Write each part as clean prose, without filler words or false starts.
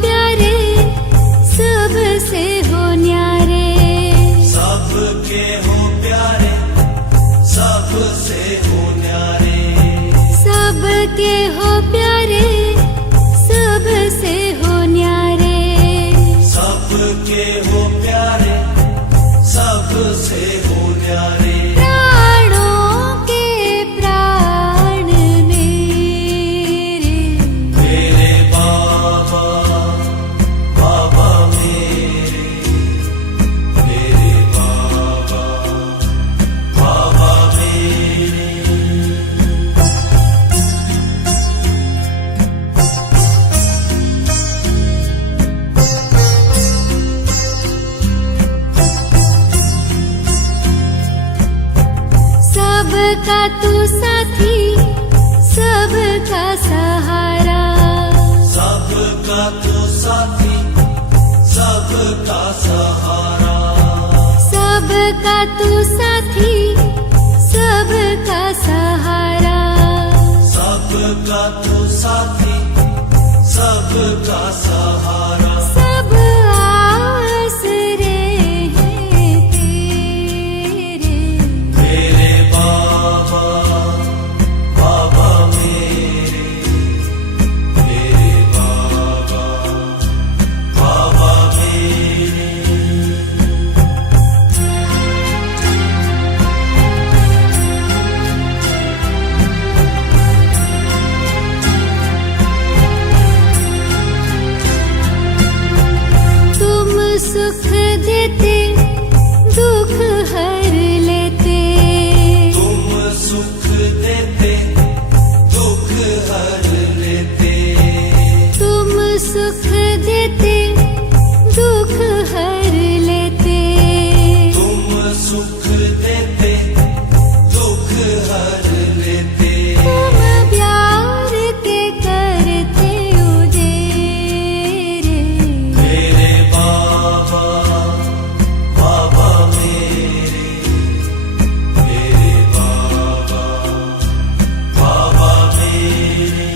प्यारे सबसे हो न्यारे, सबके हो प्यारे सबसे हो न्यारे, सबके हो प्यारे सबसे हो न्यारे, सबके हो प्यारे सबसे हो न्यारे। प्राणों के प्राण मेरे, मेरे बाबा बाबा मेरे, मेरे बाबा बाबा मेरे। सबका तू साथी सबका सहारा, सबका तो साथी सबका सहारा, सबका तू साथी सबका सहारा, सबका तो साथी सबका सहारा। सब आसरे हैं तेरे, मेरे बाबा बाबा मेरे, मेरे बाबा बाबा मेरे। तुम सुख देते दुख हर लेते, तुम सुख देते दुख हर लेते, तुम सुख देते दुख हर लेते, तुम सुख देते दुख हर लेते। तुम प्यार के करते उजेरे, मेरे बाबा बाबा मेरे, मेरे बाबा बाबा मेरे।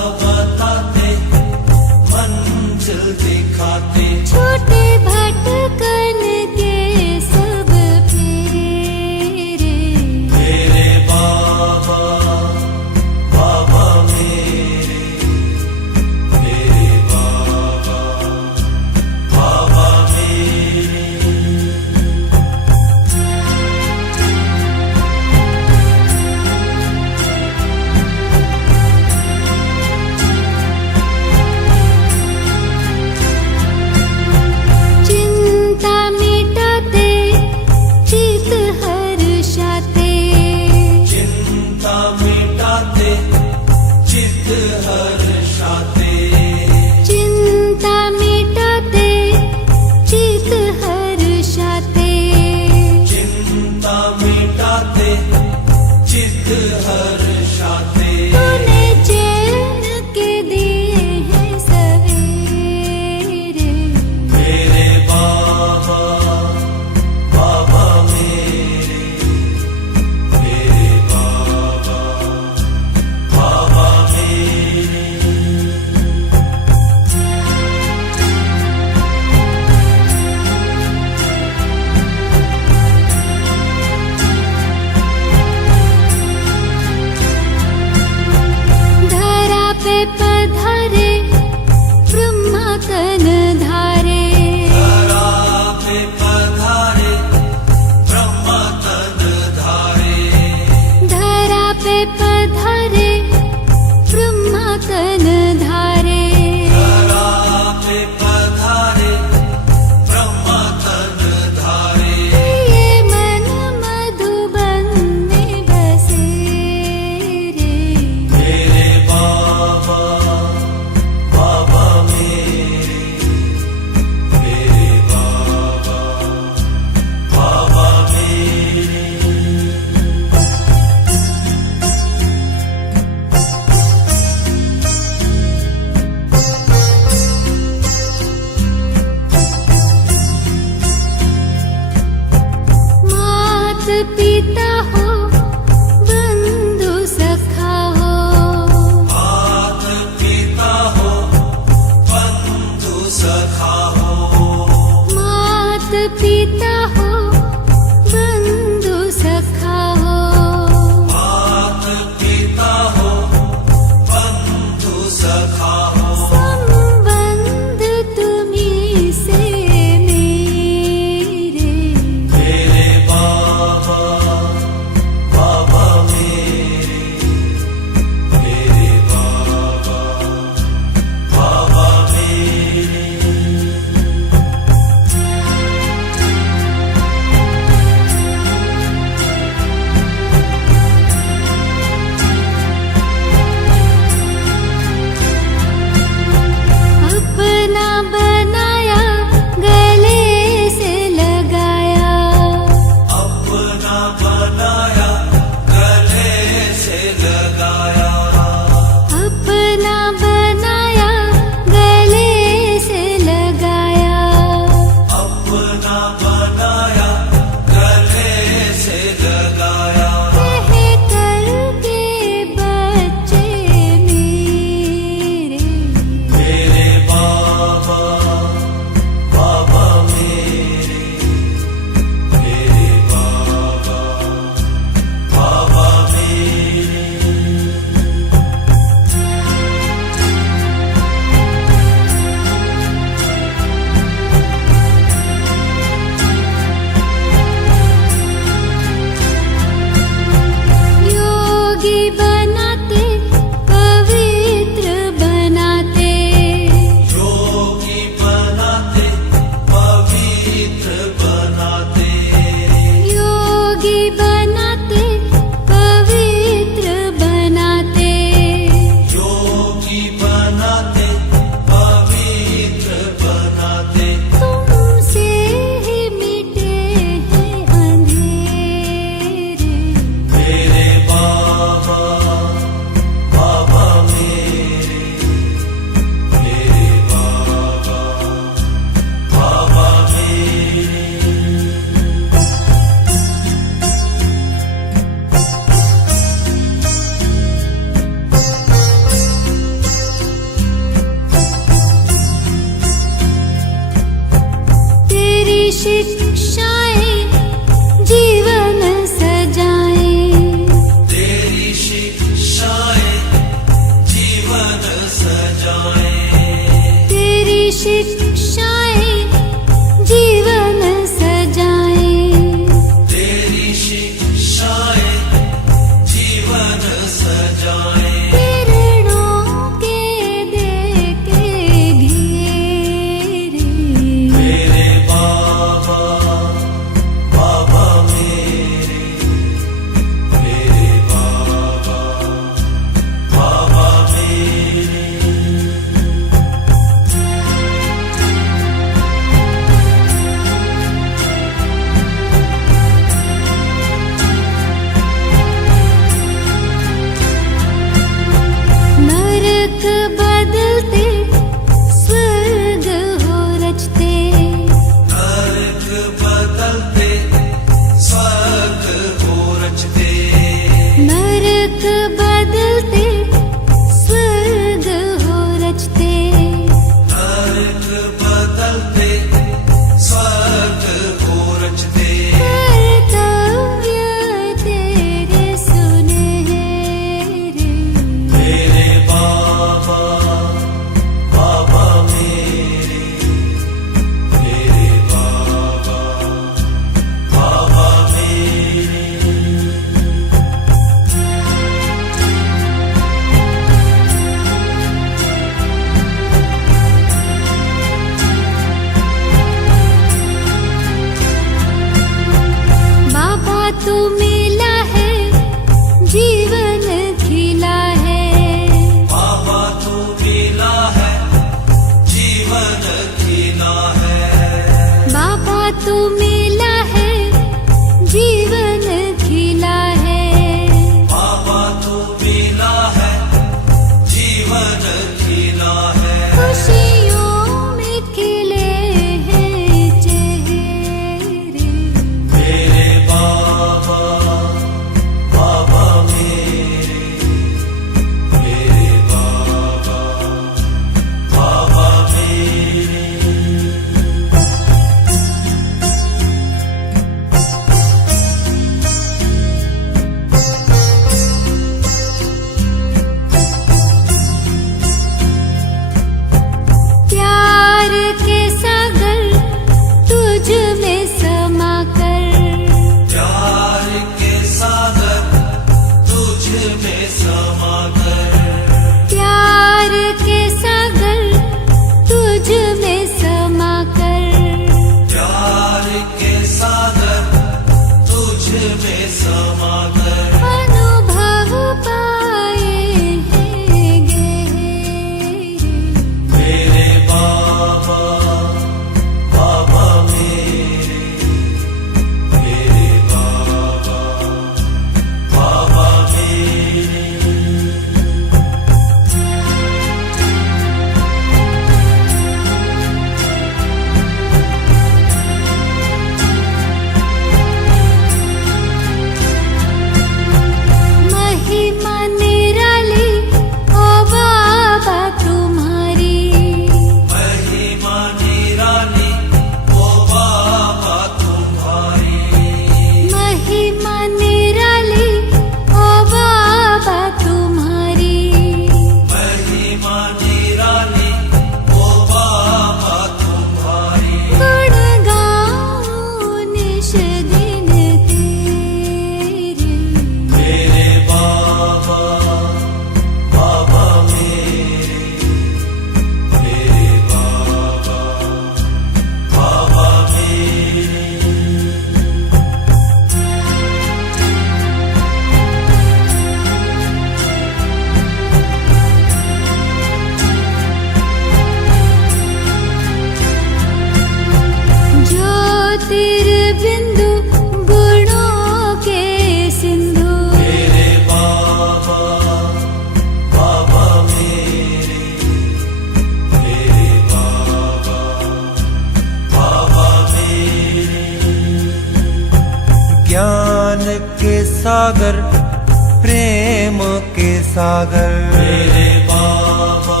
प्रेम के सागर। मेरे बाबा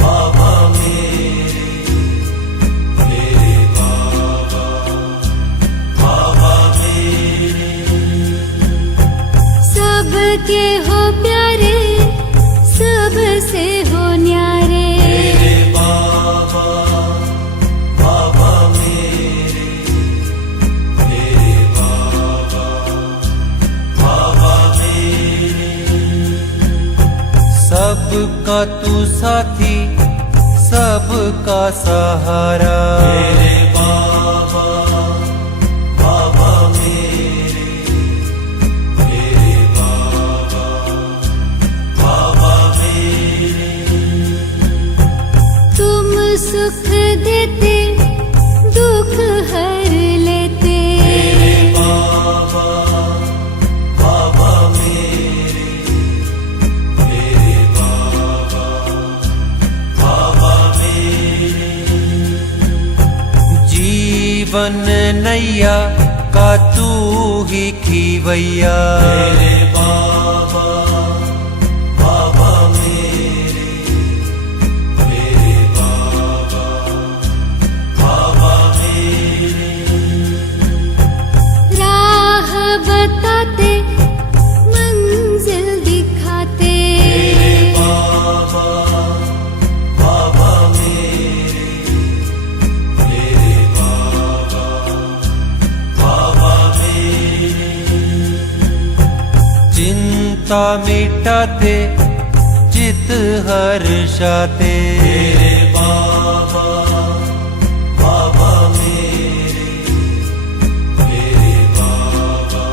बाबा मेरे, मेरे बाबा बाबा मेरे। सबके हो प्यारे, सबसे हो न्यारे। मेरे बाबा बाबा मेरे, मेरे बाबा बाबा मेरे। सबका तू साथी, सबका सहारा। मेरे बाबा बाबा मेरे, मेरे बाबा बाबा मेरे। तुम सुख देते, दुख हर लेते। मेरे बाबा बाबा मेरे, मेरे बाबा बाबा मेरे। जीवन नैया का तू ही खीवैया। मेरे बाबा बाबा मेरे, मेरे बाबा बाबा मेरे। राह बताते, मंजिल दिखाते। मेरे बाबा बाबा मेरे, मेरे बाबा बाबा मेरे। चिंता मिटाते, चित हर्षाते। मेरे बाबा बाबा मेरे, मेरे बाबा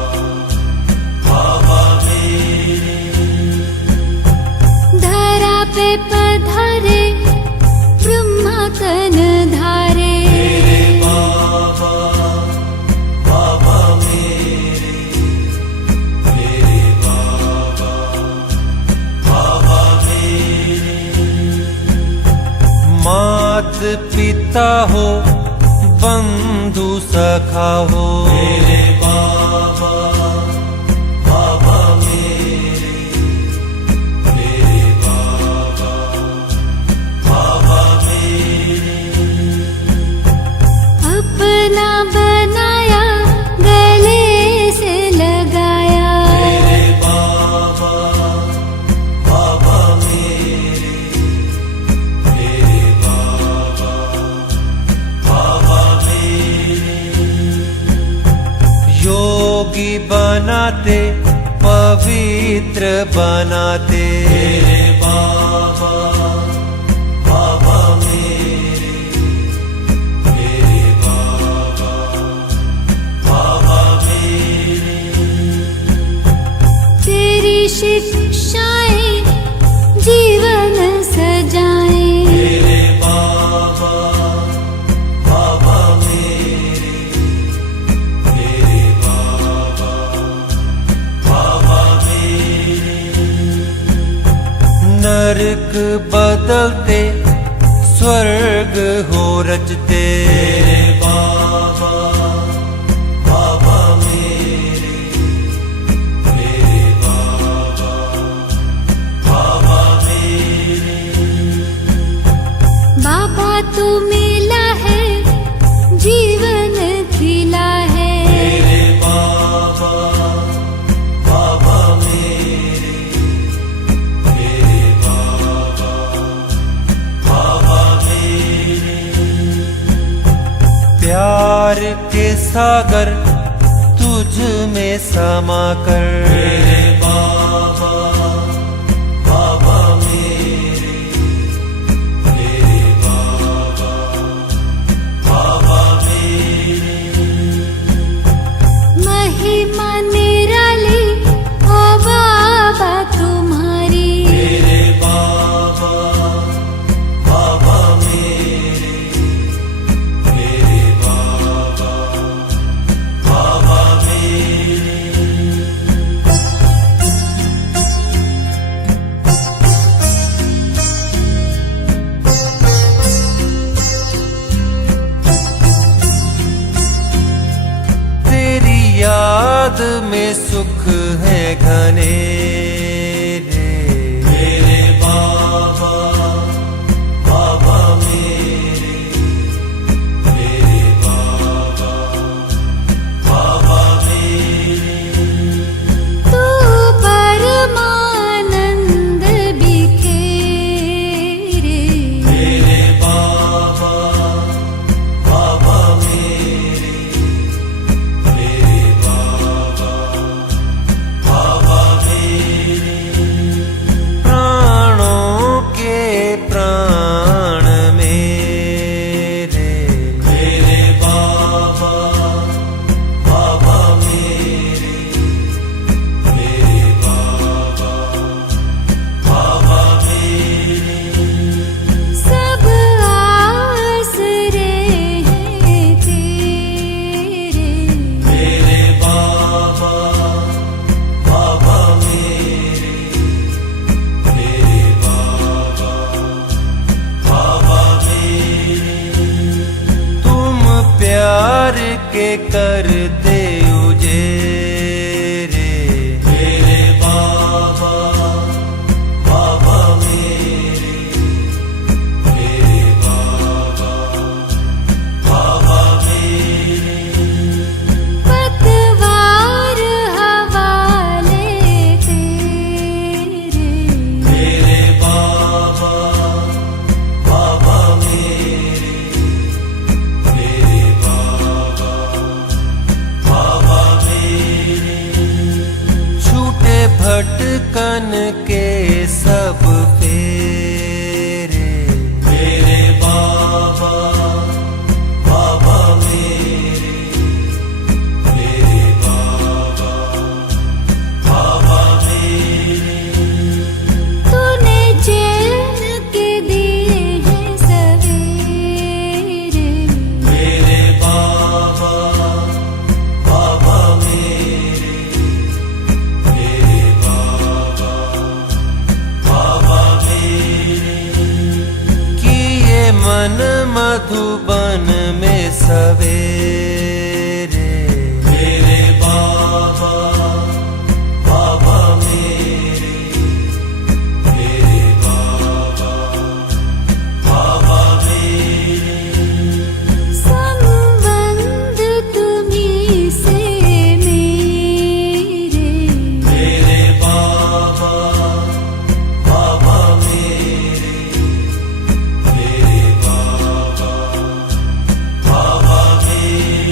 बाबा मेरे। धरा पे पधारे, ब्रह्मा तन धारे। मेरे बाबा बाबा मेरे, मेरे बाबा बाबा मेरे। मात पिता हो, बंधु सखा हो। मेरे बाबा बाबा मेरे, मेरे बाबा बाबा मेरे। अपना बनाया, गले से लगाया। मेरे बाबा बाबा मेरे, मेरे बाबा बाबा मेरे। योगी बनाते, पवित्र बनाते। मेरे बाबा बाबा मेरे, मेरे बाबा बाबा मेरे। तेरी शिक्षाएं जीवन सजाएं। मेरे बाबा बाबा मेरे, मेरे बाबा बाबा मेरे। नरक बदलते, स्वर्ग हो रचते। मेरे बाबा बाबा मेरे, मेरे बाबा बाबा मेरे। बाबा तू मिला है, जीवन खिला है। मेरे बाबा बाबा मेरे, मेरे बाबा बाबा मेरे। प्यार के सागर तुझ में समा कर। मेरे बाबा बाबा मेरे, मेरे बाबा बाबा मेरे। महिमा निराली, ओ बाबा तुम्हारी। मेरे बाबा बाबा मेरे, मेरे बाबा बाबा मेरे। याद में सुख है घन। बने रे। मेरे बाबा बाबा मेरे बाबा बाबा मेरे। तू परमानंद बिखेरे। मेरे बाबा बाबा मेरे बाबा बाबा मेरे। प्राणों के प्राण मेरे। मेरे बाबा बाबा मेरे बाबा बाबा मेरे। सब आसरे हैं तेरे। मेरे बाबा बाबा मेरे बाबा बाबा मेरे। तुम प्यार के करते उजेरे। मेरे बाबा बाबा मेरे बाबा बाबा मेरे। पतवार हवाले तेरे। मेरे बाबा बाबा मेरे बाबा बाबा मेरे। छूटे भटकन के सब फेरे। मेरे बाबा बाबा मेरे बाबा बाबा मेरे। तूने चैन के दिए हैं सवेरे। मेरे बाबा बाबा मेरे बाबा बाबा मेरे। किए मन मधुबन में सवेरे। मेरे बाबा बाबा मेरे बाबा बाबा मेरे। संबंध तुम्हीं से मेरे। मेरे बाबा बाबा मेरे बाबा बाबा मेरे।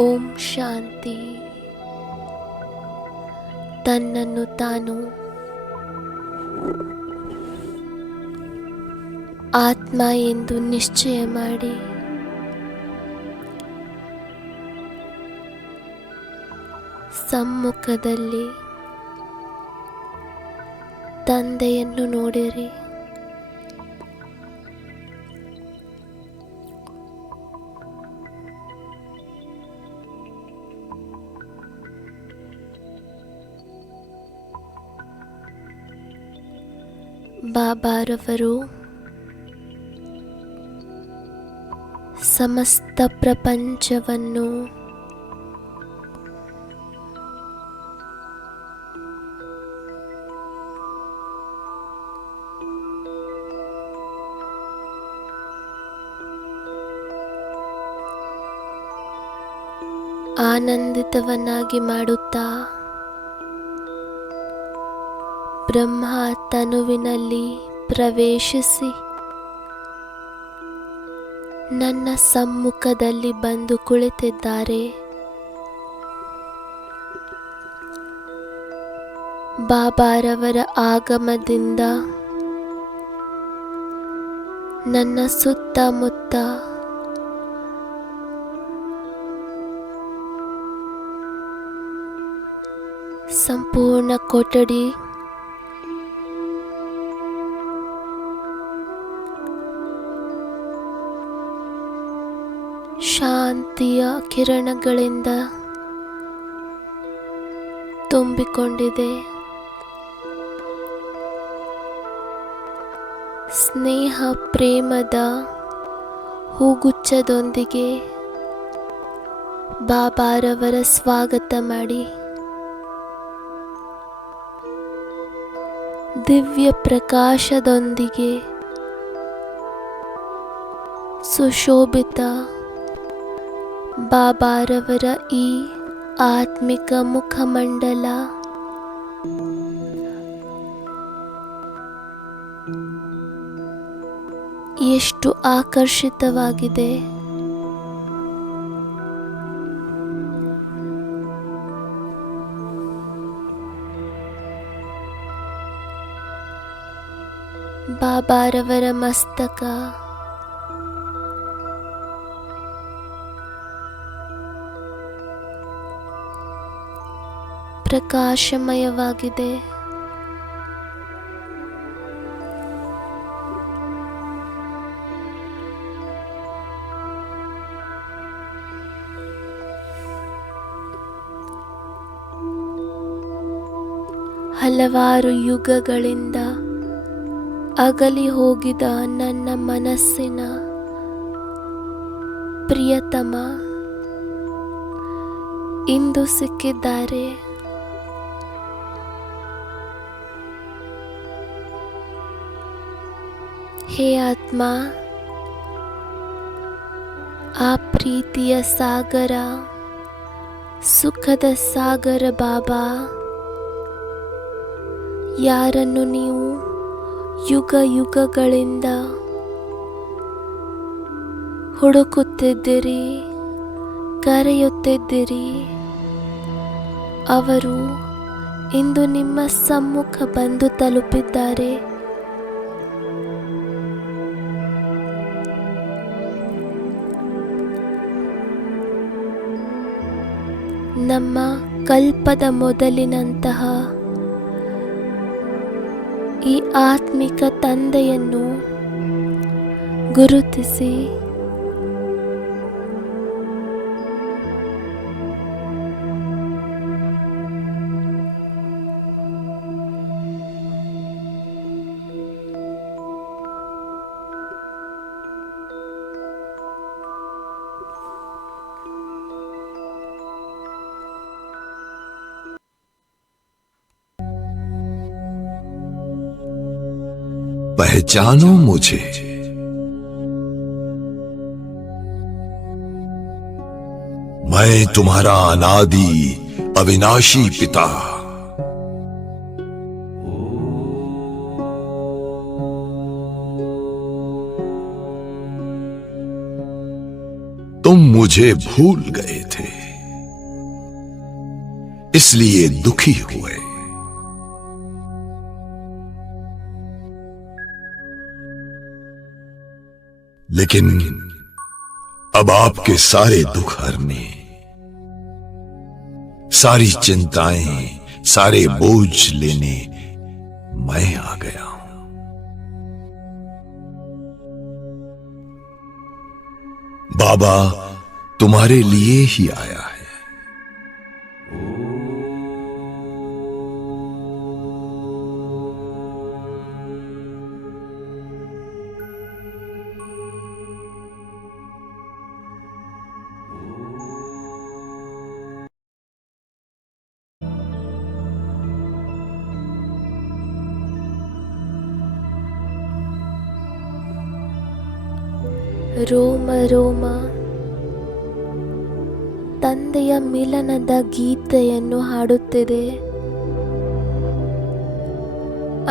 ಓಂ ಶಾಂತಿ. ತನ್ನನ್ನು ತಾನು ಆತ್ಮ ಎಂದು ನಿಶ್ಚಯ ಮಾಡಿ ಸಮ್ಮುಖದಲ್ಲಿ ತಂದೆಯನ್ನು ನೋಡಿರಿ. ಬಾಬಾರವರು ಸಮಸ್ತ ಪ್ರಪಂಚವನ್ನು ಆನಂದಿತವನ್ನಾಗಿ ಮಾಡುತ್ತಾ ಬ್ರಹ್ಮ ತನುವಿನಲ್ಲಿ ಪ್ರವೇಶಿಸಿ ನನ್ನ ಸಮ್ಮುಖದಲ್ಲಿ ಬಂದು ಕುಳಿತಿದ್ದಾರೆ. ಬಾಬಾರವರ ಆಗಮನದಿಂದ ನನ್ನ ಸುತ್ತಮುತ್ತ ಸಂಪೂರ್ಣ ಕೊಠಡಿ ಶಾಂತಿಯ ಕಿರಣಗಳಿಂದ ತುಂಬಿಕೊಂಡಿದೆ. ಸ್ನೇಹ ಪ್ರೇಮದ ಹೂಗುಚ್ಛದೊಂದಿಗೆ ಬಾಬಾರವರ ಸ್ವಾಗತ ಮಾಡಿ ದಿವ್ಯ ಪ್ರಕಾಶದೊಂದಿಗೆ ಸುಶೋಭಿತ ಬಾಬಾರವರ ಈ ಆತ್ಮಿಕ ಮುಖಮಂಡಲ ಎಷ್ಟು ಆಕರ್ಷಿತವಾಗಿದೆ. ಬಾಬಾರವರ ಮಸ್ತಕ ಪ್ರಕಾಶಮಯವಾಗಿದೆ. ಹಲವಾರು ಯುಗಗಳಿಂದ ಅಗಲಿ ಹೋಗಿದ ನನ್ನ ಮನಸ್ಸಿನ ಪ್ರಿಯತಮ ಇಂದು ಸಿಕ್ಕಿದ್ದಾರೆ. ಹೇ ಆತ್ಮ, ಆ ಪ್ರೀತಿಯ ಸಾಗರ, ಸುಖದ ಸಾಗರ ಬಾಬಾ, ಯಾರನ್ನು ನೀವು ಯುಗ ಯುಗಗಳಿಂದ ಹುಡುಕುತ್ತಿದ್ದೀರಿ, ಕರೆಯುತ್ತಿದ್ದೀರಿ, ಅವರು ಇಂದು ನಿಮ್ಮ ಸಮ್ಮುಖ ಬಂದು ತಲುಪಿದ್ದಾರೆ. ನಮ್ಮ ಕಲ್ಪದ ಮೊದಲಿನಂತಹ ಈ ಆತ್ಮಿಕ ತಂದೆಯನ್ನು ಗುರುತಿಸಿ पहचानो मुझे। मैं तुम्हारा अनादि अविनाशी पिता। तुम मुझे भूल गए थे। इसलिए दुखी हुए। लेकिन अब आपके सारे दुख हरने, सारी चिंताएं, सारे बोझ लेने मैं आ गया हूं। बाबा तुम्हारे लिए ही आया है। ರೋಮ ರೋಮ ತಂದೆಯ ಮಿಲನದ ಗೀತೆಯನ್ನು ಹಾಡುತ್ತಿದೆ.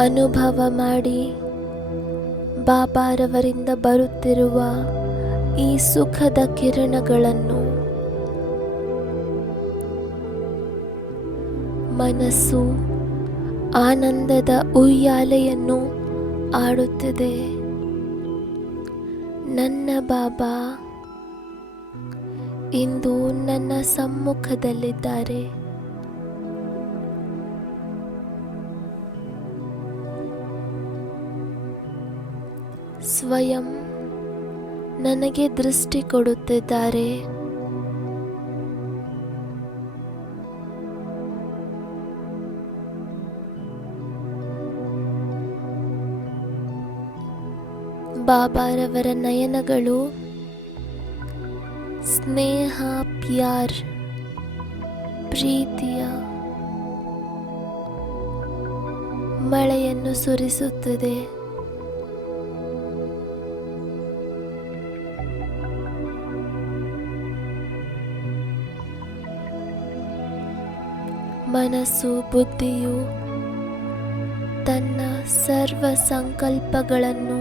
ಅನುಭವ ಮಾಡಿ ಬಾಬಾರವರಿಂದ ಬರುತ್ತಿರುವ ಈ ಸುಖದ ಕಿರಣಗಳನ್ನು ಮನಸ್ಸು ಆನಂದದ ಉಯ್ಯಾಲೆಯನ್ನು ಆಡುತ್ತಿದೆ. ನನ್ನ ಬಾಬಾ ಇಂದು ನನ್ನ ಸಮ್ಮುಖದಲ್ಲಿದ್ದಾರೆ. ಸ್ವಯಂ ನನಗೆ ದೃಷ್ಟಿ ಕೊಡುತ್ತಿದ್ದಾರೆ. ಬಾಬಾರವರ ನಯನಗಳು ಸ್ನೇಹ, ಪ್ಯಾರ್, ಪ್ರೀತಿಯ ಮಳೆಯನ್ನು ಸುರಿಸುತ್ತದೆ. ಮನಸ್ಸು, ಬುದ್ಧಿಯು ತನ್ನ ಸರ್ವ ಸಂಕಲ್ಪಗಳನ್ನು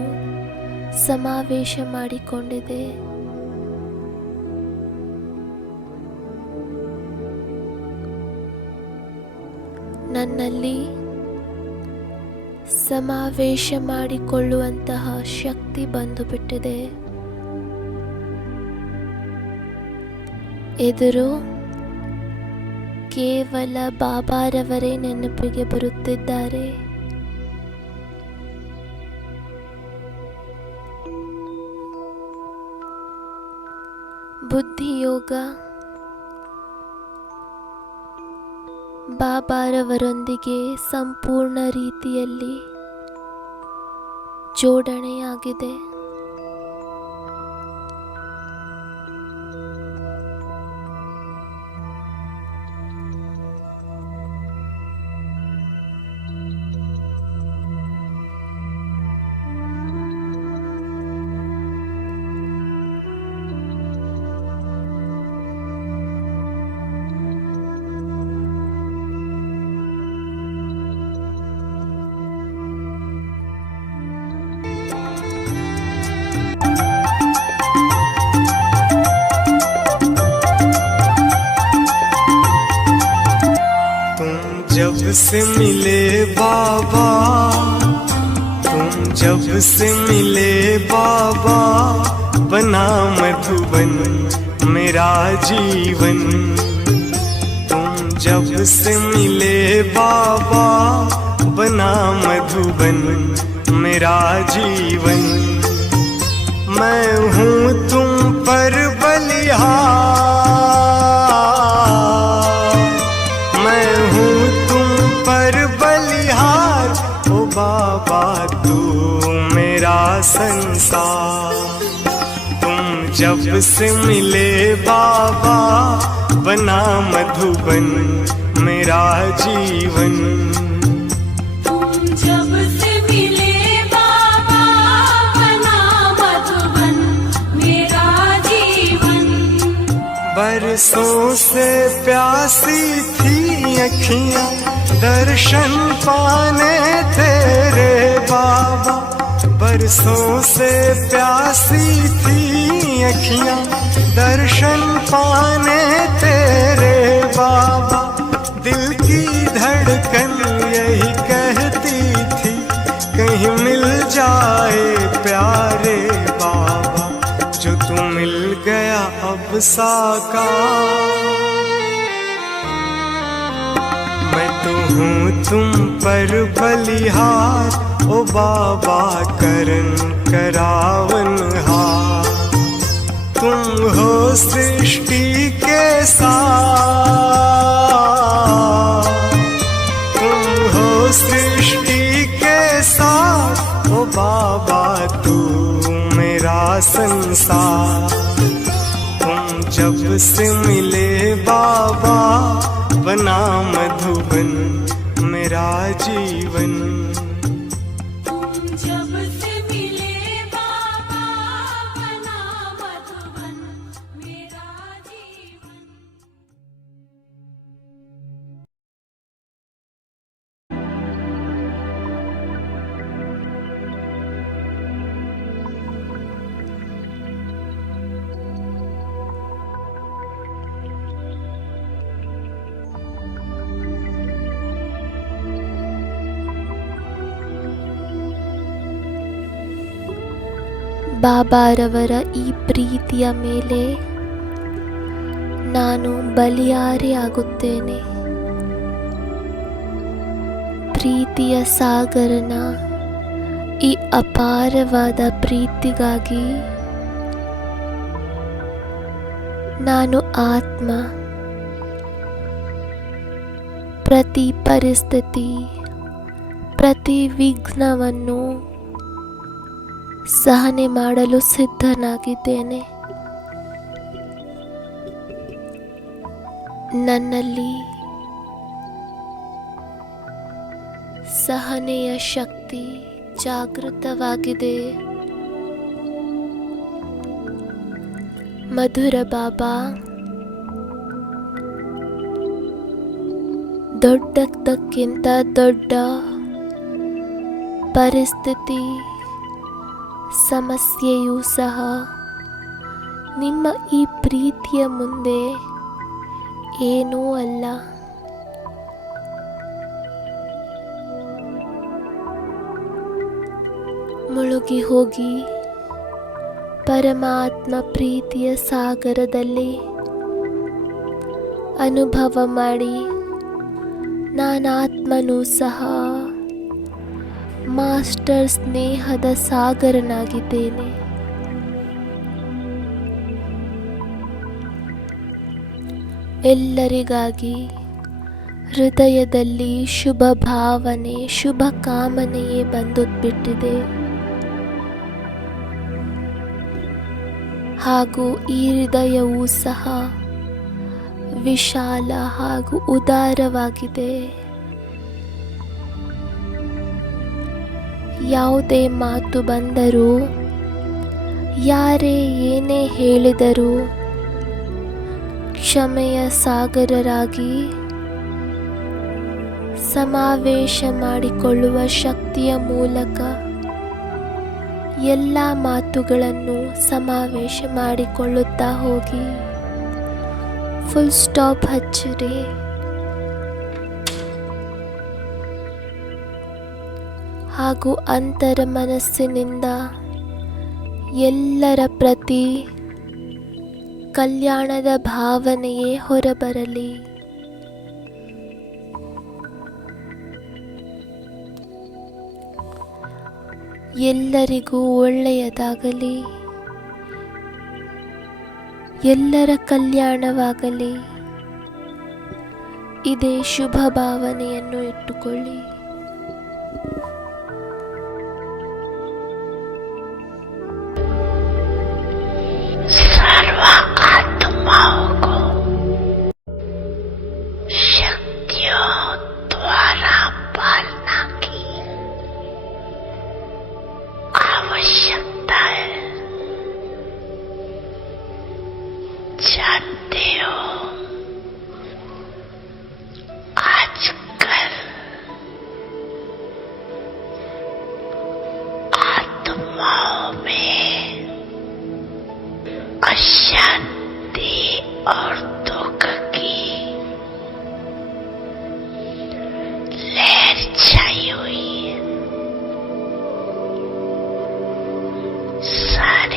ಸಮಾವೇಶ ಮಾಡಿಕೊಂಡಿದೆ. ನನ್ನಲ್ಲಿ ಸಮಾವೇಶ ಮಾಡಿಕೊಳ್ಳುವಂತಹ ಶಕ್ತಿ ಬಂದುಬಿಟ್ಟಿದೆ. ಎದುರು ಕೇವಲ ಬಾಬಾರವರೇ ನೆನಪಿಗೆ ಬರುತ್ತಿದ್ದಾರೆ. ಬುದ್ಧಿಯೋಗ ಬಾಬಾರವರೊಂದಿಗೆ ಸಂಪೂರ್ಣ ರೀತಿಯಲ್ಲಿ ಜೋಡಣೆಯಾಗಿದೆ. जब से मिले बाबा, तुम जब से मिले बाबा, बना मधुबन मेरा जीवन। तुम जब से मिले बाबा, बना मधुबन मेरा जीवन। मैं हूँ तुम पर बलिहार, बाबा तू मेरा संसार। तुम जब से मिले बाबा, बना मधुबन मेरा जीवन। तुम जब से मिले बाबा, बना मधुबन मेरा जीवन। बरसों से प्यासी थी अखियां दर्शन पाने तेरे बाबा। बरसों से प्यासी थी अखियां दर्शन पाने तेरे बाबा। दिल की धड़कन यही कहती थी, कहीं मिल जाए प्यारे बाबा, जो तू मिल गया अब साकार। मैं तो हूँ तुम पर बलिहार, ओ बाबा करन करावनहार। तुम हो सृष्टि के साथ, तुम हो सृष्टि के साथ, ओ बाबा तू मेरा संसार। तुम जब से मिले बाबा, बना मधुबन मेरा जीवन। तुम जब से मिले बाबा, बना मधुबन मेरा जीवन। ಬಾಬಾರವರ ಈ ಪ್ರೀತಿಯ ಮೇಲೆ ನಾನು ಬಲಿಯಾರಿ ಆಗುತ್ತೇನೆ. ಪ್ರೀತಿಯ ಸಾಗರನ ಈ ಅಪಾರವಾದ ಪ್ರೀತಿಗಾಗಿ ನಾನು ಆತ್ಮ ಪ್ರತಿ ಪರಿಸ್ಥಿತಿ, ಪ್ರತಿ ವಿಘ್ನವನ್ನು ಸಹನೆ ಮಾಡಲು ಸಿದ್ಧನಾಗಿದ್ದೇನೆ. ನನ್ನಲ್ಲಿ ಸಹನೆಯ ಶಕ್ತಿ ಜಾಗೃತವಾಗಿದೆ. ಮಧುರ ಬಾಬಾ, ದೊಡ್ಡದಕ್ಕಿಂತ ದೊಡ್ಡ ಪರಿಸ್ಥಿತಿ, ಸಮಸ್ಯೆಯೂ ಸಹ ನಿಮ್ಮ ಈ ಪ್ರೀತಿಯ ಮುಂದೆ ಏನೂ ಅಲ್ಲ. ಮುಳುಗಿ ಹೋಗಿ ಪರಮಾತ್ಮ ಪ್ರೀತಿಯ ಸಾಗರದಲ್ಲಿ ಅನುಭವ ಮಾಡಿ, ನಾನಾತ್ಮನೂ ಸಹ ಮಾಸ್ಟರ್ ಸ್ನೇಹದ ಸಾಗರನಾಗಿದ್ದೇನೆ. ಎಲ್ಲರಿಗಾಗಿ ಹೃದಯದಲ್ಲಿ ಶುಭ ಭಾವನೆ, ಶುಭ ಕಾಮನೆಯೇ ಬಂದುಬಿಟ್ಟಿದೆ. ಹಾಗೂ ಈ ಹೃದಯವೂ ಸಹ ವಿಶಾಲ ಹಾಗೂ ಉದಾರವಾಗಿದೆ. ಯಾವುದೇ ಮಾತು ಬಂದರೂ, ಯಾರೇ ಏನೇ ಹೇಳಿದರೂ ಕ್ಷಮೆಯ ಸಾಗರರಾಗಿ ಸಮಾವೇಶ ಮಾಡಿಕೊಳ್ಳುವ ಶಕ್ತಿಯ ಮೂಲಕ ಎಲ್ಲ ಮಾತುಗಳನ್ನು ಸಮಾವೇಶ ಮಾಡಿಕೊಳ್ಳುತ್ತಾ ಹೋಗಿ ಫುಲ್ ಸ್ಟಾಪ್ ಹಚ್ಚಿರಿ. ಹಾಗೂ ಅಂತರ ಮನಸ್ಸಿನಿಂದ ಎಲ್ಲರ ಪ್ರತಿ ಕಲ್ಯಾಣದ ಭಾವನೆಯೇ ಹೊರಬರಲಿ. ಎಲ್ಲರಿಗೂ ಒಳ್ಳೆಯದಾಗಲಿ, ಎಲ್ಲರ ಕಲ್ಯಾಣವಾಗಲಿ. ಇದೇ ಶುಭ ಭಾವನೆಯನ್ನು ಇಟ್ಟುಕೊಳ್ಳಿ. जानते हो, आजकल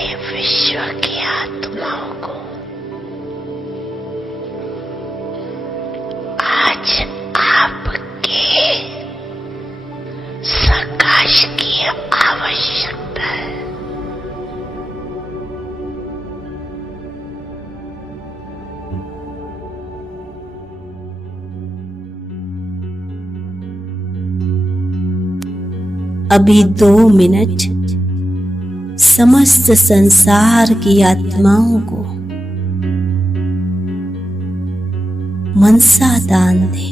सारे विश्व की आत्माओं को आज आपके प्रकाश की आवश्यकता है। अभी 2 मिनट समस्त संसार की आत्माओं को मनसा दान दे।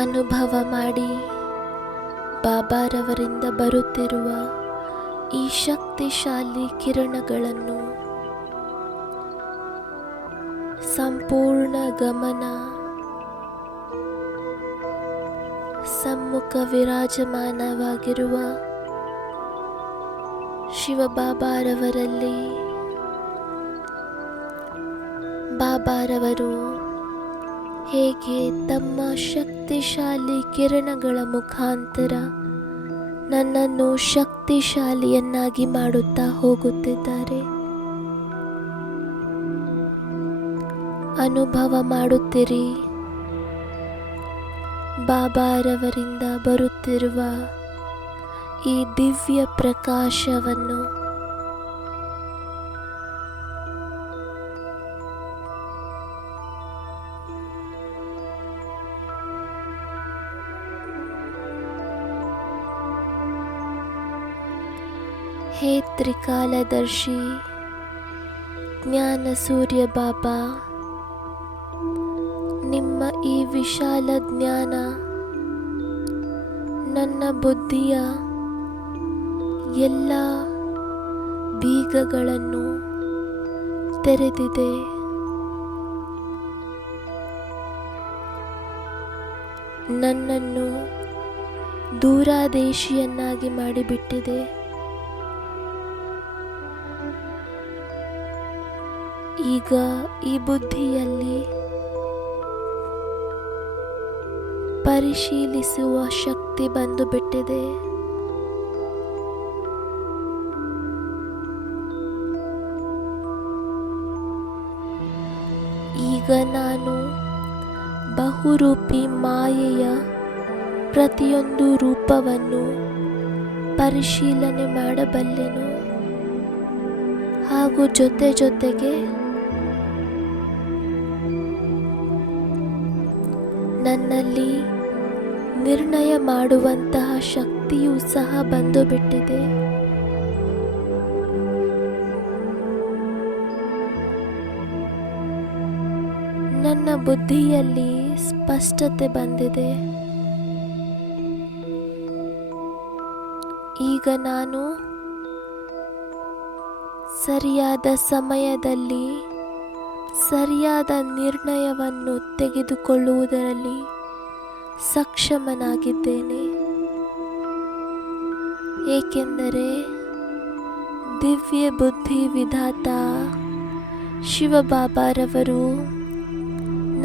ಅನುಭವ ಮಾಡಿ ಬಾಬಾರವರಿಂದ ಬರುತ್ತಿರುವ ಈ ಶಕ್ತಿಶಾಲಿ ಕಿರಣಗಳನ್ನು ಸಂಪೂರ್ಣ ಗಮನ ಸಮ್ಮುಖ ವಿರಾಜಮಾನವಾಗಿರುವ ಶಿವಬಾಬಾರವರಲ್ಲಿ ಬಾಬಾರವರು ಹೇಗೆ ತಮ್ಮ ಶಕ್ತಿಶಾಲಿ ಕಿರಣಗಳ ಮುಖಾಂತರ ನನ್ನನ್ನು ಶಕ್ತಿಶಾಲಿಯನ್ನಾಗಿ ಮಾಡುತ್ತಾ ಹೋಗುತ್ತಿದ್ದಾರೆ. ಅನುಭವ ಮಾಡುತ್ತಿರಿ. ಬಾಬಾರವರಿಂದ ಬರುತ್ತಿರುವ ಈ ದಿವ್ಯ ಪ್ರಕಾಶವನ್ನು. ಹೇ ತ್ರಿಕಾಲದರ್ಶಿ ಜ್ಞಾನ ಸೂರ್ಯ ಬಾಬಾ, ನಿಮ್ಮ ಈ ವಿಶಾಲ ಜ್ಞಾನ ನನ್ನ ಬುದ್ಧಿಯ ಎಲ್ಲ ಬೀಗಗಳನ್ನು ತೆರೆದಿದೆ. ನನ್ನನ್ನು ದೂರಾದೇಶಿಯನ್ನಾಗಿ ಮಾಡಿಬಿಟ್ಟಿದೆ. ಈಗ ಈ ಬುದ್ಧಿಯಲ್ಲಿ ಪರಿಶೀಲಿಸುವ ಶಕ್ತಿ ಬಂದು ಬಿಟ್ಟಿದೆ. ಈಗ ನಾನು ಬಹುರೂಪಿ ಮಾಯೆಯ ಪ್ರತಿಯೊಂದು ರೂಪವನ್ನು ಪರಿಶೀಲನೆ ಮಾಡಬಲ್ಲೆನು. ಹಾಗೂ ಜೊತೆಗೆ ನನ್ನಲ್ಲಿ ನಿರ್ಣಯ ಮಾಡುವಂತಹ ಶಕ್ತಿಯೂ ಸಹ ಬಂದು ಬಿಟ್ಟಿದೆ. ನನ್ನ ಬುದ್ಧಿಯಲ್ಲಿ ಸ್ಪಷ್ಟತೆ ಬಂದಿದೆ. ಈಗ ನಾನು ಸರಿಯಾದ ಸಮಯದಲ್ಲಿ ಸರಿಯಾದ ನಿರ್ಣಯವನ್ನು ತೆಗೆದುಕೊಳ್ಳುವುದರಲ್ಲಿ ಸಕ್ಷಮನಾಗಿದ್ದೇನೆ. ಏಕೆಂದರೆ ದಿವ್ಯ ಬುದ್ಧಿ ವಿಧಾತ ಶಿವಬಾಬಾರವರು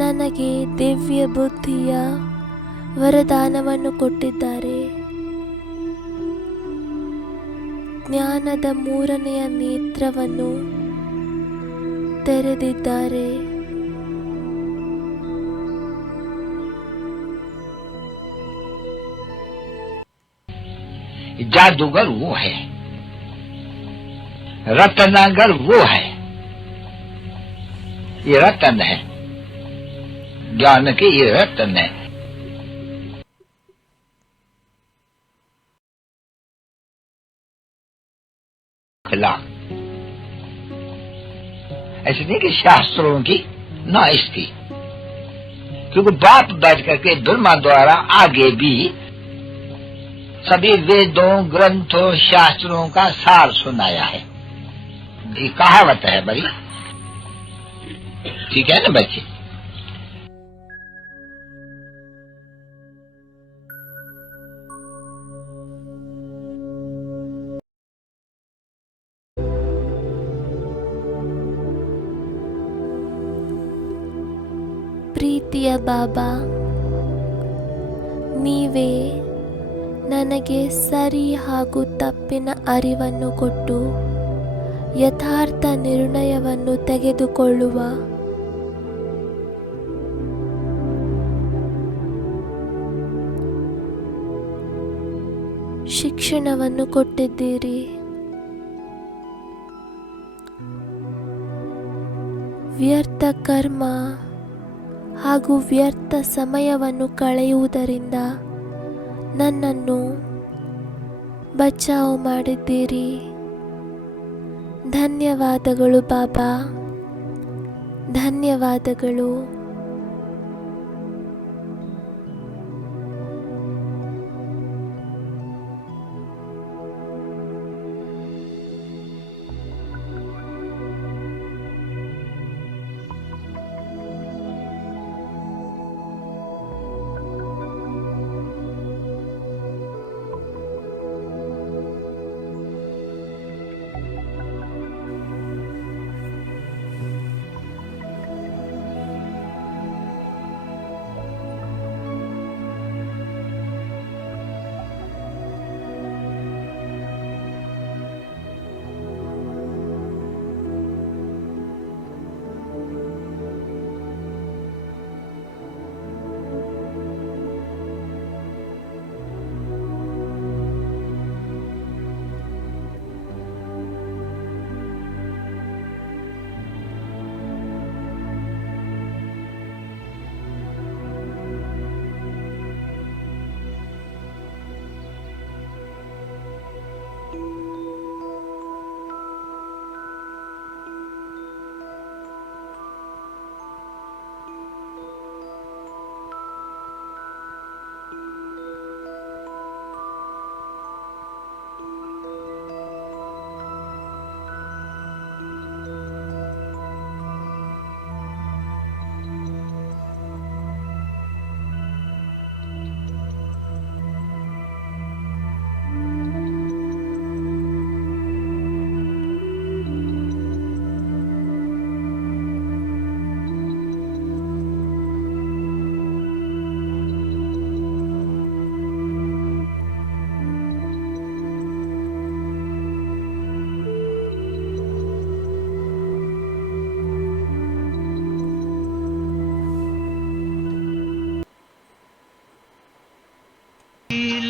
ನನಗೆ ದಿವ್ಯ ಬುದ್ಧಿಯ ವರದಾನವನ್ನು ಕೊಟ್ಟಿದ್ದಾರೆ. ಜ್ಞಾನದ 3ನೇ ನೇತ್ರವನ್ನು ತೆರೆದಿದ್ದಾರೆ. जादूगर वो है, रत्नागर वो है। ये रत्न है, ज्ञान के ये रत्न है। ऐसे नहीं कि शास्त्रों की ना इसकी, क्योंकि बाप बैठ करके ब्रह्मा द्वारा आगे भी सभी वेदों, ग्रंथों, शास्त्रों का सार सुनाया है। ये कहावत है बड़ी, ठीक है ना बच्चे? ಪ್ರೀತಿಯ ಬಾಬಾ, ನೀವೇ ನನಗೆ ಸರಿ ಹಾಗೂ ತಪ್ಪಿನ ಅರಿವನ್ನು ಕೊಟ್ಟು ಯಥಾರ್ಥ ನಿರ್ಣಯವನ್ನು ತೆಗೆದುಕೊಳ್ಳುವ ಶಿಕ್ಷಣವನ್ನು ಕೊಟ್ಟಿದ್ದೀರಿ. ವ್ಯರ್ಥ ಕರ್ಮ ಹಾಗೂ ವ್ಯರ್ಥ ಸಮಯವನ್ನು ಕಳೆಯುವುದರಿಂದ ನನ್ನನ್ನು ಬಚಾವು ಮಾಡಿದ್ದೀರಿ. ಧನ್ಯವಾದಗಳು ಬಾಬಾ, ಧನ್ಯವಾದಗಳು.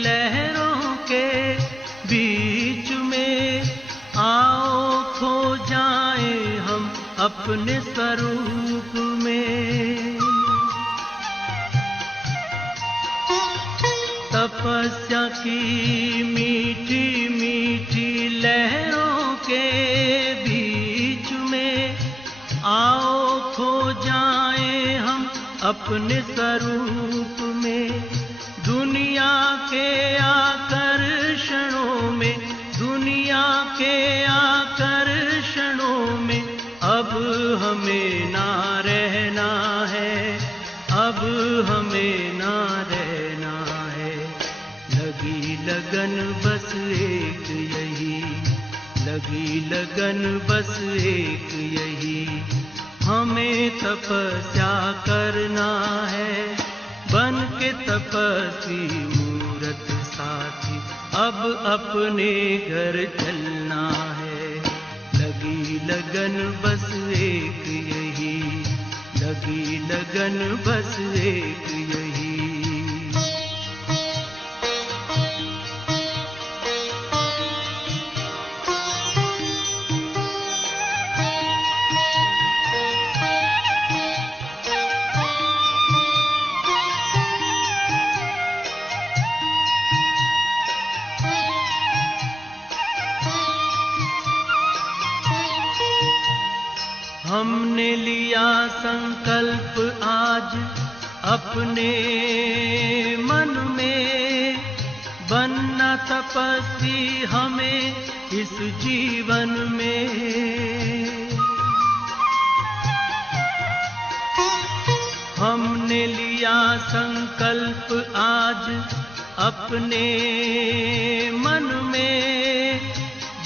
लहरों के बीच में आओ खो जाए हम अपने स्वरूप में। तपस्या की मीठी मीठी लहरों के बीच में आओ खो जाए हम अपने स्वरूप में। दुनिया के आकर्षणों में, दुनिया के आकर्षणों में अब हमें ना रहना है, अब हमें ना रहना है। लगी लगन बस एक यही, लगी लगी लगन बस एक यही, हमें तपस्या करना है, बन के तपस्वी मूरत साथी, अब अपने घर चलना है। लगी लगन बस एक यही, लगी लगन बस एक यही। हमने लिया संकल्प आज अपने मन में, बनना तपस्वी हमें इस जीवन में। हमने लिया संकल्प आज अपने मन में,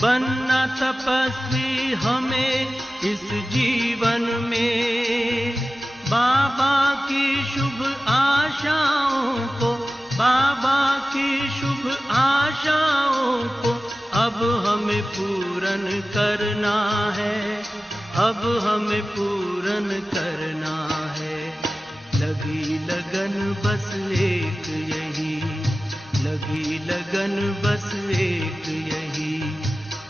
बनना तपस्वी हमें इस जीवन में। बाबा की शुभ आशाओं को, बाबा की शुभ आशाओं को अब हमें पूर्ण करना है, अब हमें पूर्ण करना है। लगी लगन बस एक यही, लगी लगन बस एक यही,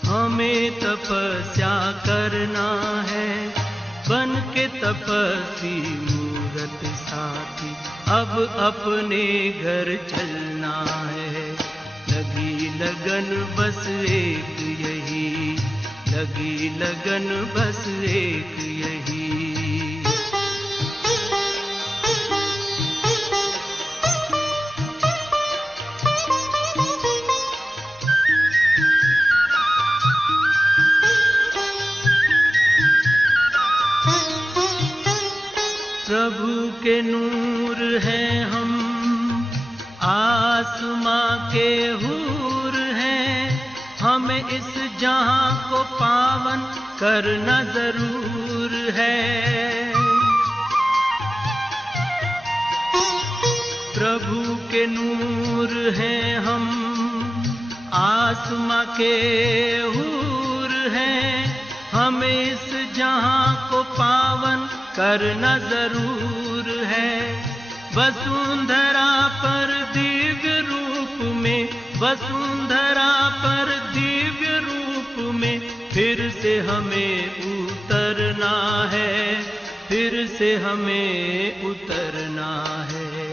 हमें तपस्या करना है, बन के तपस्वी मूरत साथी, अब अपने घर चलना है। लगी लगन बस एक यही, लगी लगन बस एक यही। प्रभु के नूर हैं हम, आसमां के हूर हैं, हमें इस जहां को पावन करना जरूर है। प्रभु के नूर हैं हम, आसमां के हूर हैं, हमें इस जहां को पावन करना जरूर है। वसुंधरा पर दिव्य रूप में, वसुंधरा पर दिव्य रूप में फिर से हमें उतरना है, फिर से हमें उतरना है।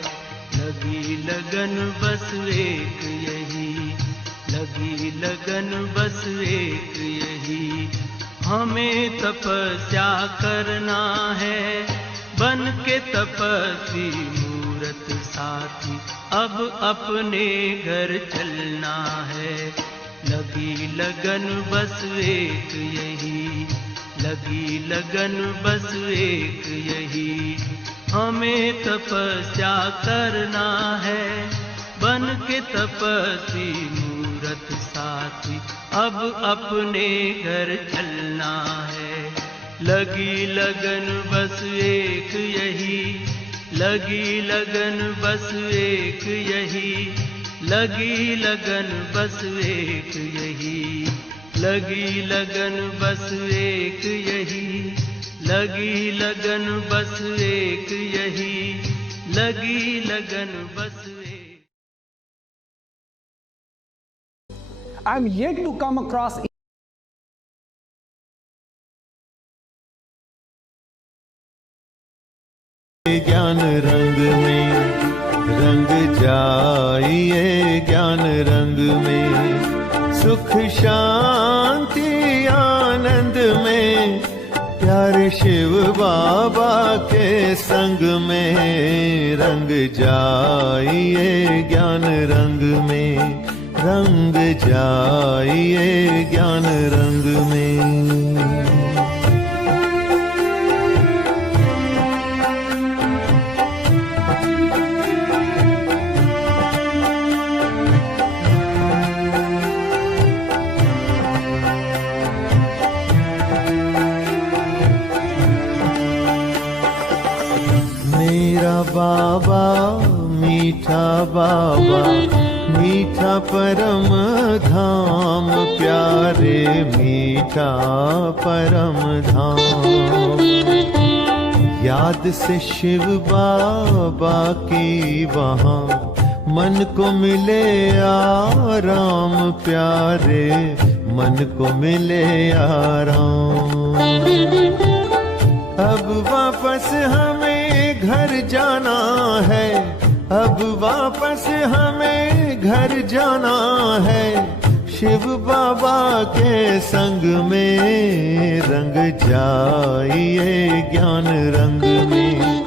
लगी लगन बस एक यही, लगी लगन बस एक यही, हमें तपस्या करना है, बन के तपस्वी मूरत साथी, अब अपने घर चलना है। लगी लगन बस एक यही, लगी लगन बस एक यही, हमें तपस्या करना है, बन के तपस्वी मूरत साथी, अब अपने घर चलना है। लगी लगन बस एक यही, लगी लगन बस एक यही, लगी लगन बस एक यही, लगी लगन बस एक यही, लगी लगन बस एक यही, लगी लगन बस एक। I'm yet to come across ज्ञान रंग में रंग जाइए, ज्ञान रंग में सुख शांति आनंद में, प्यारे शिव बाबा के संग में रंग जाइए, ज्ञान रंग में रंग जाइए, ज्ञान रंग में। बाबा मीठा बाबा, मीठा परम धाम प्यारे, मीठा परम धाम। याद से शिव बाबा की वहाँ मन को मिले आराम प्यारे, मन को मिले आराम। अब वापस हमें घर जाना है, अब वापस हमें घर जाना है, शिव बाबा के संग में। रंग जाइए ज्ञान रंग में,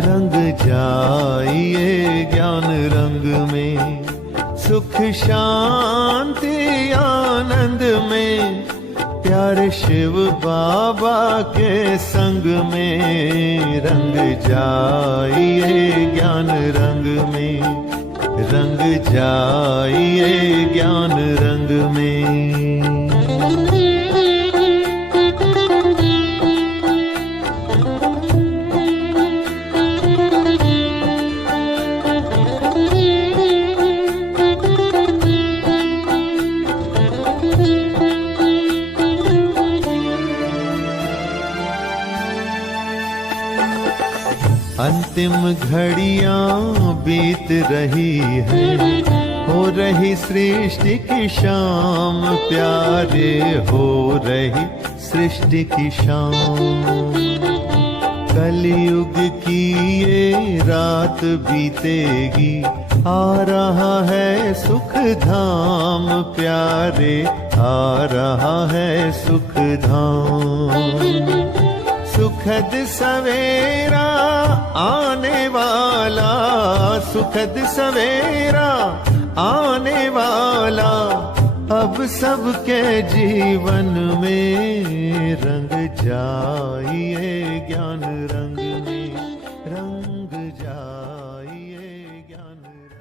रंग जाइए ज्ञान रंग में, सुख शांति आनंद में, प्यारे शिव बाबा के संग में। रंग जाइए ज्ञान रंग में, रंग जाइए ज्ञान रंग में। अंतिम घड़ियां बीत रही है, हो रही सृष्टि की शाम प्यारे, हो रही सृष्टि की शाम। कलयुग की ये रात बीतेगी, आ रहा है सुख धाम प्यारे, आ रहा है सुख धाम। सुखद सवेरा आने वाला, सुखद सवेरा आने वाला, अब सबके जीवन में। रंग जाइए ज्ञान रंग में, रंग जाइए ज्ञान रंग।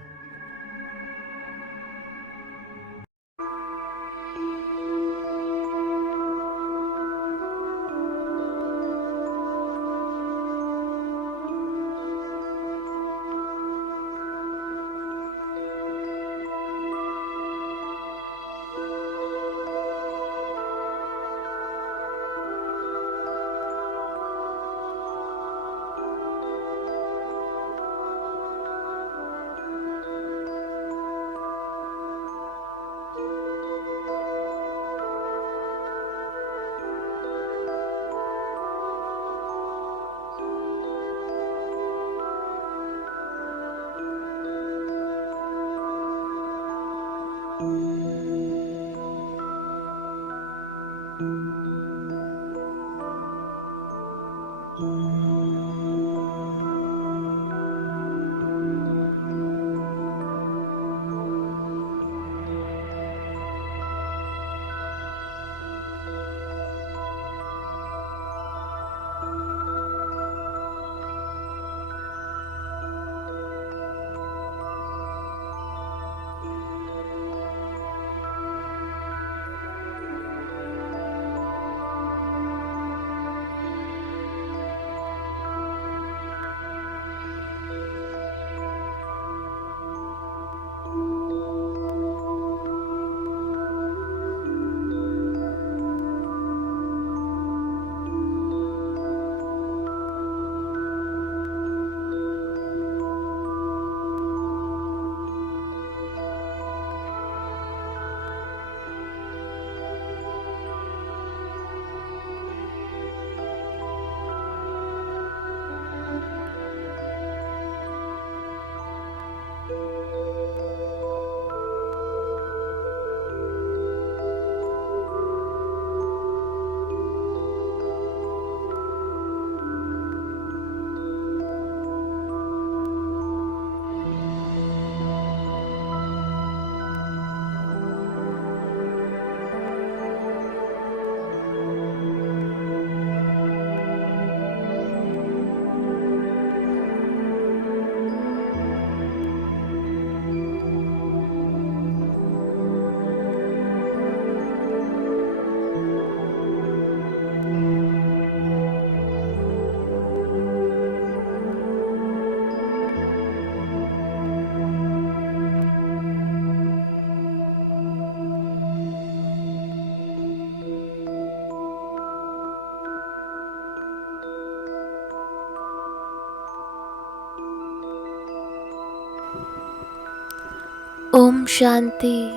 ಶಾಂತಿ.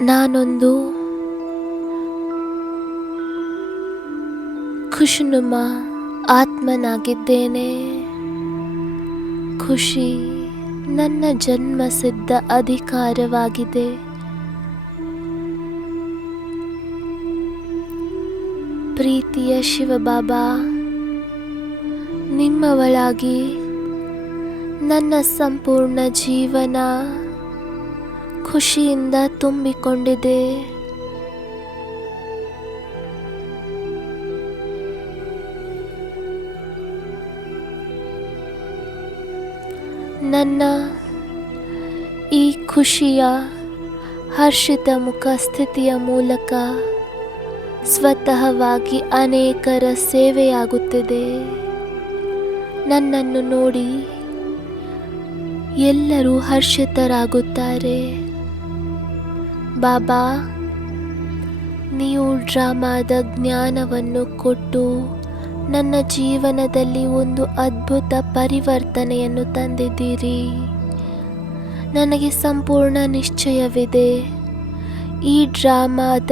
ನಾನೊಂದು ಖುಷ್ನುಮಾ ಆತ್ಮನಾಗಿದ್ದೇನೆ. ಖುಷಿ ನನ್ನ ಜನ್ಮಸಿದ್ಧ ಅಧಿಕಾರವಾಗಿದೆ. ಪ್ರೀತಿಯ ಶಿವಬಾಬಾ, ನಿಮ್ಮವಳಾಗಿ ನನ್ನ ಸಂಪೂರ್ಣ ಜೀವನ ಖುಷಿಯಿಂದ ತುಂಬಿಕೊಂಡಿದೆ. ನನ್ನ ಈ ಖುಷಿಯ ಹರ್ಷಿತ ಮುಖ ಸ್ಥಿತಿಯ ಮೂಲಕ ಸ್ವತಃವಾಗಿ ಅನೇಕರ ಸೇವೆಯಾಗುತ್ತಿದೆ. ನನ್ನನ್ನು ನೋಡಿ ಎಲ್ಲರೂ ಹರ್ಷಿತರಾಗುತ್ತಾರೆ. ಬಾಬಾ, ನೀವು ಡ್ರಾಮಾದ ಜ್ಞಾನವನ್ನು ಕೊಟ್ಟು ನನ್ನ ಜೀವನದಲ್ಲಿ ಒಂದು ಅದ್ಭುತ ಪರಿವರ್ತನೆಯನ್ನು ತಂದಿದ್ದೀರಿ. ನನಗೆ ಸಂಪೂರ್ಣ ನಿಶ್ಚಯವಿದೆ, ಈ ಡ್ರಾಮಾದ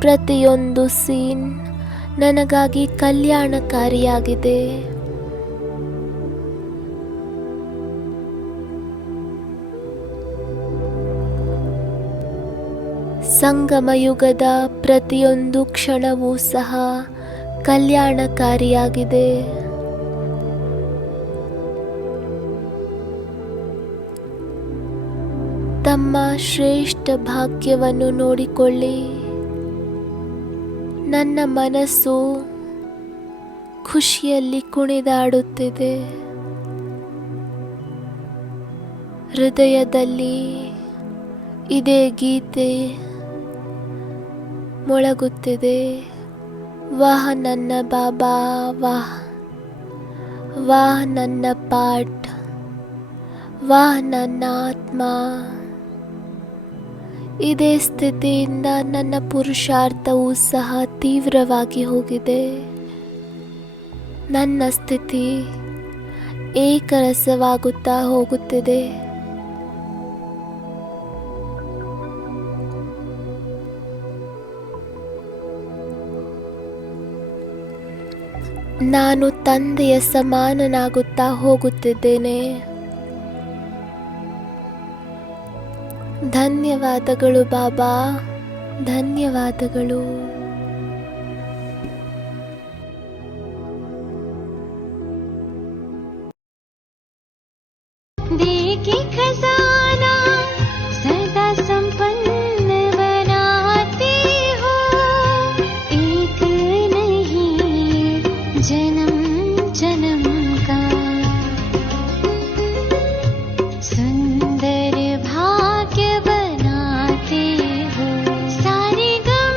ಪ್ರತಿಯೊಂದು ಸೀನ್ ನನಗಾಗಿ ಕಲ್ಯಾಣಕಾರಿಯಾಗಿದೆ. ಸಂಗಮಯುಗದ ಪ್ರತಿಯೊಂದು ಕ್ಷಣವೂ ಸಹ ಕಲ್ಯಾಣಕಾರಿಯಾಗಿದೆ. ತಮ್ಮ ಶ್ರೇಷ್ಠ ಭಾಗ್ಯವನ್ನು ನೋಡಿಕೊಳ್ಳಿ. ನನ್ನ ಮನಸ್ಸು ಖುಷಿಯಲ್ಲಿ ಕುಣಿದಾಡುತ್ತಿದೆ. ಹೃದಯದಲ್ಲಿ ಇದೇ ಗೀತೆ ಮೊಳಗುತ್ತಿದೆ. ವಾಹ್ ನನ್ನ ಬಾಬಾ, ವಾಹ್ ವಾಹ್ ನನ್ನ ಪಾಠ, ವಾಹ್ ನನ್ನ ಆತ್ಮ. ಇದೇ ಸ್ಥಿತಿಯಿಂದ ನನ್ನ ಪುರುಷಾರ್ಥವೂ ಸಹ ತೀವ್ರವಾಗಿ ಹೋಗಿದೆ. ನನ್ನ ಸ್ಥಿತಿ ಏಕರಸವಾಗುತ್ತಾ ಹೋಗುತ್ತಿದೆ. ನಾನು ತಂದೆಯ ಸಮಾನನಾಗುತ್ತಾ ಹೋಗುತ್ತಿದ್ದೇನೆ. ಧನ್ಯವಾದಗಳು ಬಾಬಾ, ಧನ್ಯವಾದಗಳು. देके खजाना सदा संपन्न बनाते हो, एक नहीं जन्म जन्म का सुंदर भाग्य बनाते हो। सारे गम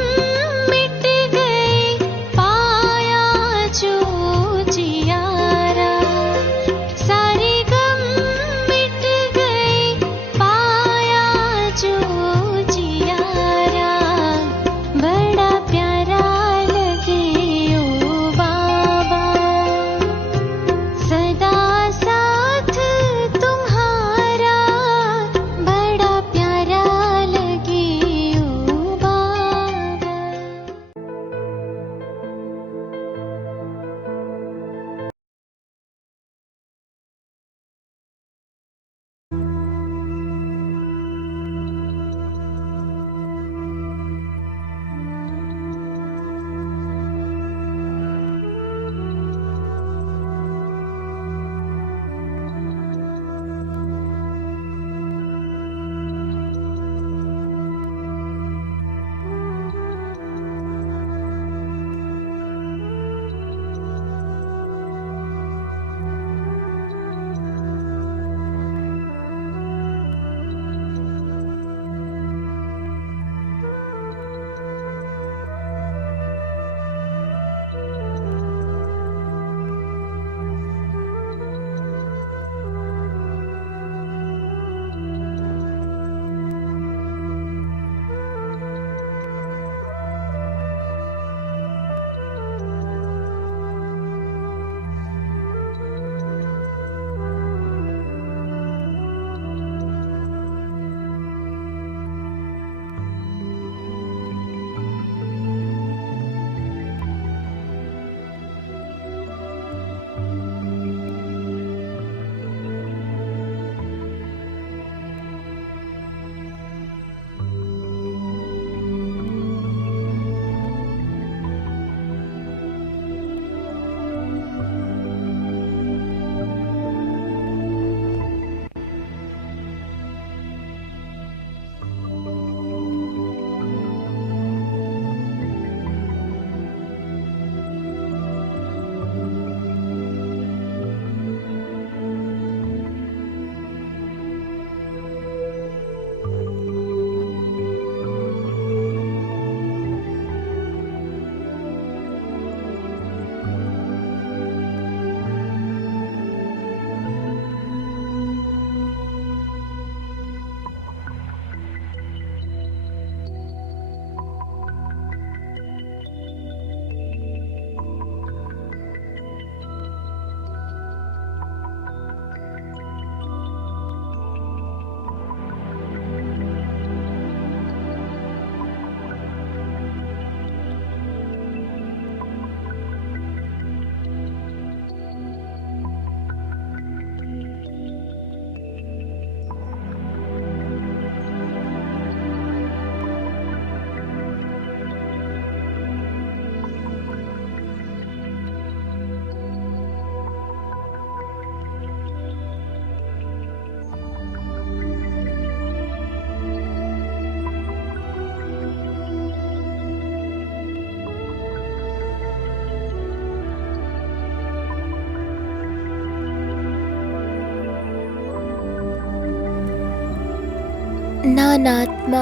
ನಾನಾತ್ಮ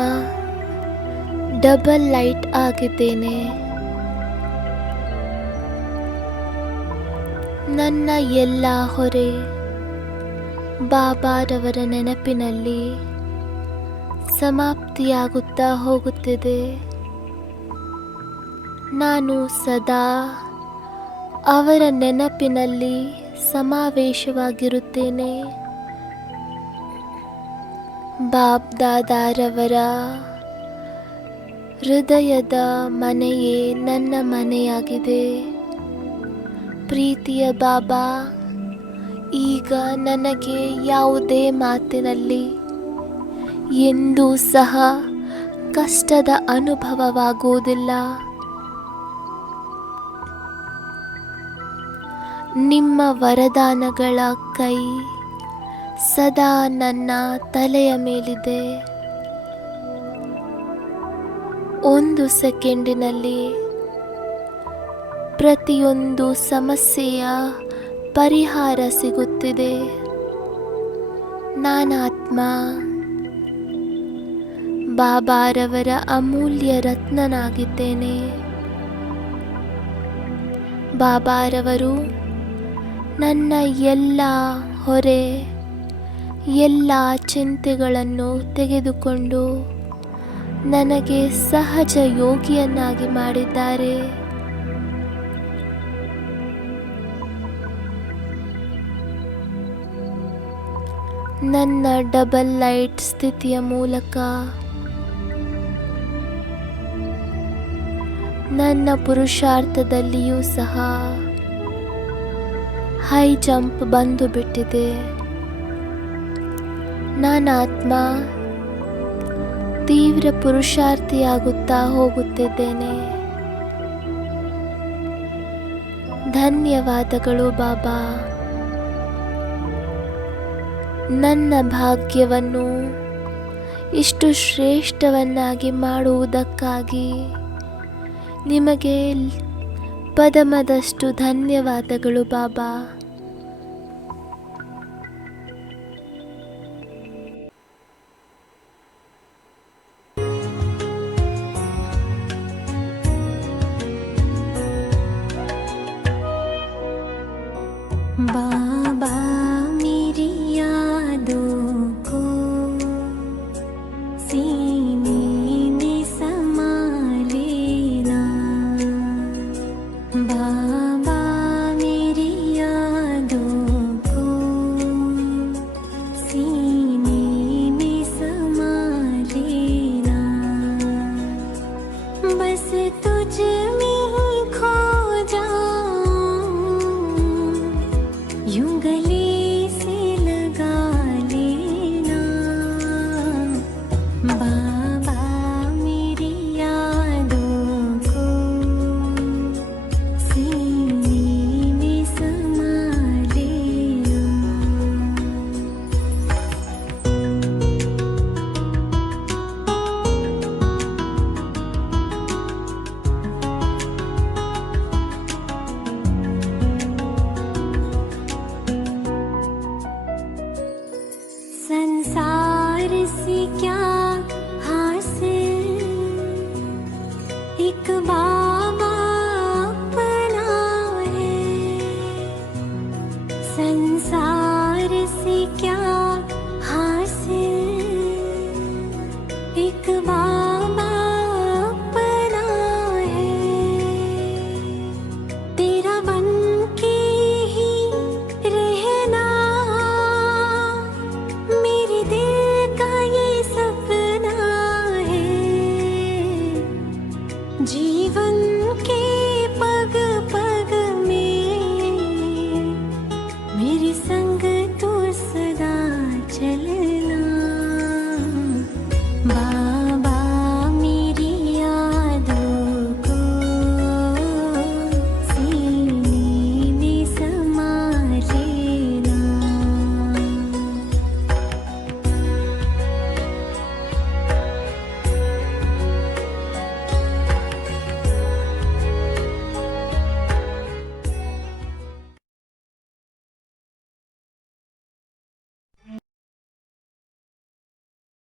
ಡಬಲ್ ಲೈಟ್ ಆಗಿದ್ದೇನೆ. ನನ್ನ ಎಲ್ಲ ಹೊರೆ ಬಾಬಾರವರ ನೆನಪಿನಲ್ಲಿ ಸಮಾಪ್ತಿಯಾಗುತ್ತಾ ಹೋಗುತ್ತಿದೆ. ನಾನು ಸದಾ ಅವರ ನೆನಪಿನಲ್ಲಿ ಸಮಾವೇಶವಾಗಿರುತ್ತೇನೆ. ಬಾಬ್ ದಾದಾರವರ ಹೃದಯದ ಮನೆಯೇ ನನ್ನ ಮನೆಯಾಗಿದೆ. ಪ್ರೀತಿಯ ಬಾಬಾ, ಈಗ ನನಗೆ ಯಾವುದೇ ಮಾತಿನಲ್ಲಿ ಎಂದೂ ಸಹ ಕಷ್ಟದ ಅನುಭವವಾಗುವುದಿಲ್ಲ. ನಿಮ್ಮ ವರದಾನಗಳ ಕೈ ಸದಾ ನನ್ನ ತಲೆಯ ಮೇಲಿದೆ. ಒಂದು ಸೆಕೆಂಡಿನಲ್ಲಿ ಪ್ರತಿಯೊಂದು ಸಮಸ್ಯೆಯ ಪರಿಹಾರ ಸಿಗುತ್ತಿದೆ. ನಾನಾತ್ಮ ಬಾಬಾರವರ ಅಮೂಲ್ಯ ರತ್ನನಾಗಿದ್ದೇನೆ. ಬಾಬಾರವರು ನನ್ನ ಎಲ್ಲ ಹೊರೆ, ಎಲ್ಲ ಚಿಂತೆಗಳನ್ನು ತೆಗೆದುಕೊಂಡು ನನಗೆ ಸಹಜ ಯೋಗಿಯನ್ನಾಗಿ ಮಾಡಿದ್ದಾರೆ. ನನ್ನ ಡಬಲ್ ಲೈಟ್ ಸ್ಥಿತಿಯ ಮೂಲಕ ನನ್ನ ಪುರುಷಾರ್ಥದಲ್ಲಿಯೂ ಸಹ ಹೈ ಜಂಪ್ ಬಂದು ಬಿಟ್ಟಿದೆ. ನಾನಾತ್ಮ ತೀವ್ರ ಪುರುಷಾರ್ಥಿಯಾಗುತ್ತಾ ಹೋಗುತ್ತಿದ್ದೇನೆ. ಧನ್ಯವಾದಗಳು ಬಾಬಾ. ನನ್ನ ಭಾಗ್ಯವನ್ನು ಇಷ್ಟು ಶ್ರೇಷ್ಠವನ್ನಾಗಿ ಮಾಡುವುದಕ್ಕಾಗಿ ನಿಮಗೆ ಪದಮದಷ್ಟು ಧನ್ಯವಾದಗಳು ಬಾಬಾ. बाबा मेरी यादों को सीने में समा लेना. बाबा मेरी यादों को सीने में समा लेना. बस तुझ में ही खो जाऊं, यूं गले से लगा लेना. बाबा मेरी यादों को सीने में समा लेना. संसार से क्या हासिल, एक बाबा अपना है. संसार से क्या हासिल, एक बाबा अपना है. तेरा बन के ही रहना मेरे दिल का ये सपना है. जीवन के